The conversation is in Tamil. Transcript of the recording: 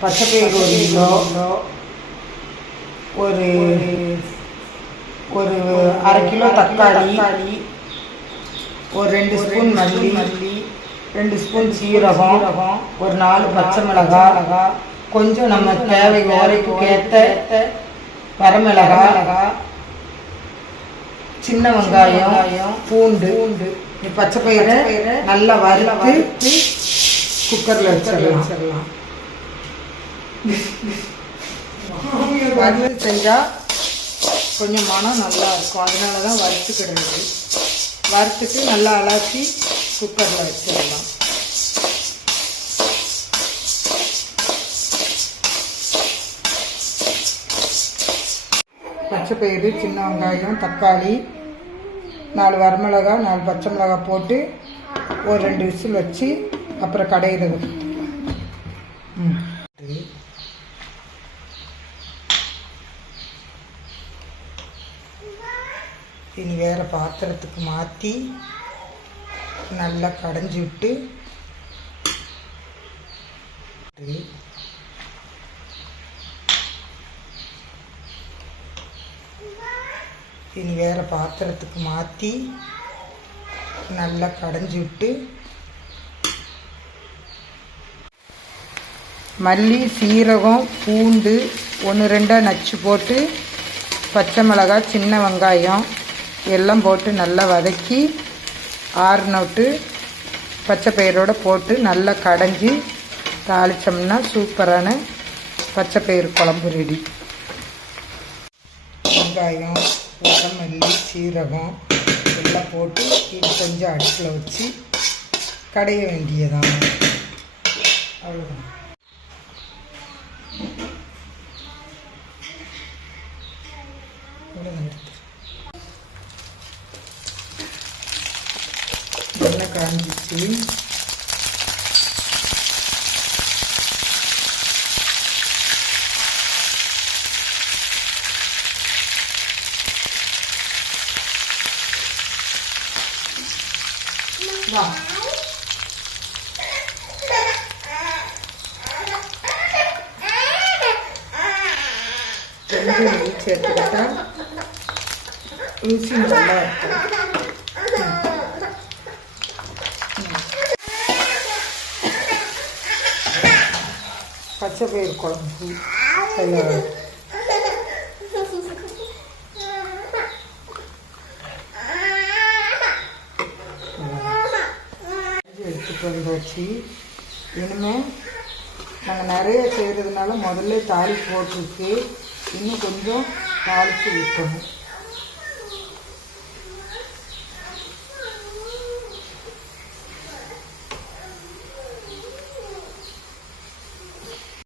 பச்சைப்பயிறு ஒரு கிலோ ஒரு ஒரு அரை கிலோ தக்காளி ஒரு ரெண்டு ஸ்பூன் மல்லி மல்லி ரெண்டு ஸ்பூன் சீரகம் ஒரு நாலு பச்சை மிளகாய் கொஞ்சம் நம்ம தேவை வரைக்கும் ஏற்ற வரமிளகாய் சின்ன வெங்காயம் பூண்டு. பூண்டு பச்சை பயிரை நல்லா வறுத்து குக்கரில் வச்சிடலாம். வறுத்து செஞ்சால் கொஞ்சம் மனம் நல்லா இருக்கும். அதனால தான் வறுத்துக்கிடுறது. வறுத்துட்டு நல்லா அலசி குக்கரில் வச்சிடலாம். பச்சை பயிறு சின்ன வெங்காயம் தக்காளி நாலு வரமிளகா நாலு பச்சை மிளகாய் போட்டு ஒரு ரெண்டு விசில் வச்சு அப்புறம் கடையில் ம். இனி வேறு பாத்திரத்துக்கு மாற்றி நல்லா கடைஞ்சி விட்டு இனி வேறு பாத்திரத்துக்கு மாற்றி நல்லா கடைஞ்சி விட்டு மல்லி சீரகம் பூண்டு ஒன்று ரெண்டாக நச்சு போட்டு பச்சை மிளகாய் சின்ன வெங்காயம் எல்லாம் போட்டு நல்லா வதக்கி ஆறுனோட்டு பச்சை பயிரோடு போட்டு நல்லா கடைஞ்சி தாளித்தோம்னா சூப்பரான பச்சை பயிறு குழம்பு ரெடி வெங்காயம் உரமல்லி சீரகம் எல்லாம் போட்டு இது கொஞ்சம் அடுப்பில் வச்சு கடைய வேண்டியதான் அவ்வளோதான் அவ்வளோதான் காஞ்சிச்சு வா ரெண்டு நெய் சேர்த்துக்கிட்டா ருசி நல்லா இருக்கும் பச்சை பயிர் குழம்பு அதில் எடுத்துகிட்டு வந்தாச்சு. இனிமேல் நாங்கள் நிறைய செய்கிறதுனால முதல்ல தாளிப்பு போட்டிருக்கு. இன்னும் கொஞ்சம் தாளித்து விற்கணும்